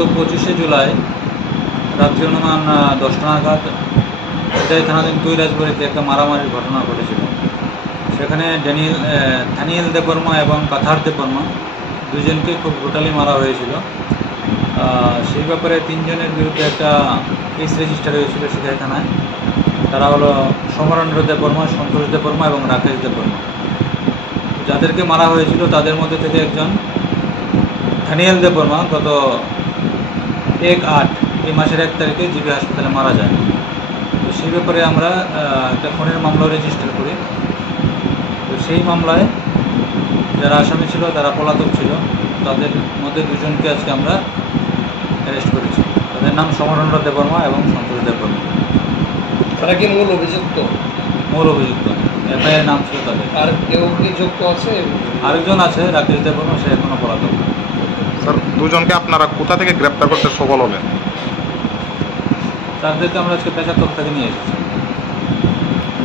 25শে জুলাই রাত্রি অনুমান 10টা নাগাদ এটাই থানাধীন কৈলাসবাড়িতে একটা মারামারির ঘটনা ঘটেছিল। সেখানে ধানিয়েল দেববর্মা এবং কাথার দেববর্মা দুজনকে খুব ব্রুটালি মারা হয়েছিল। সেই ব্যাপারে 3 জনের বিরুদ্ধে একটা কেস রেজিস্টার হয়েছিল সিধাই থানায়। তারা হলো সমরেন্দ্র দেববর্মা, সন্তোষ দেববর্মা এবং রাকেশ দেববর্মা। যাদেরকে মারা হয়েছিল তাদের মধ্যে থেকে একজন ধানিয়েল দেববর্মা গত 1/8 এই মাসের 1 তারিখে জিবি হাসপাতালে মারা যায়। তো সেই ব্যাপারে আমরা একটা খুনের মামলা রেজিস্টার করি। তো সেই মামলায় যারা আসামি ছিল তারা পলাতক ছিল। তাদের মধ্যে 2 জনকে আজকে আমরা অ্যারেস্ট করেছি। তাদের নাম সমরেন্দ্র দেববর্মা এবং সন্তোষ দেববর্মা। তারা কি মূল অভিযুক্ত? মূল অভিযুক্ত, এফআইআর নাম ছিল তাদের। আর কেউ কি যুক্ত আছে? আরেকজন আছে রাকেশ দেববর্মা, সে এখনও পলাতক। স্যার, 2 জনকে আপনারা কোথা থেকে গ্রেপ্তার করতে সফল হলেন? তাদেরকে আমরা আজকে পেশাতক থেকে নিয়ে এসেছি।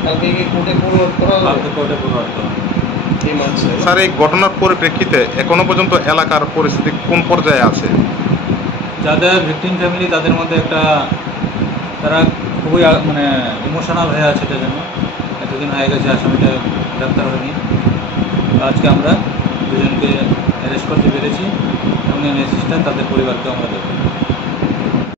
কালকে কি কোর্টে ফরওয়ার্ড করা হবে? কালকে কোর্টে ফরওয়ার্ড করা হবে। এই মাসে স্যার, এই ঘটনার পরিপ্রেক্ষিতে এখনো পর্যন্ত এলাকার পরিস্থিতি কোন পর্যায়ে আছে? যাদের ভিকটিম ফ্যামিলি তাদের মধ্যে একটা তারা খুবই ইমোশনাল হয়ে আছে। এটা জন্য এতদিন হয়ে গেছে আসামিটা গ্রেপ্তার হয়নি। আজকে আমরা 2 জনকে অ্যারেস্ট করতে পেরেছি এবং এই মেসেজটা তাদের পরিবারকে আমরা দেবো।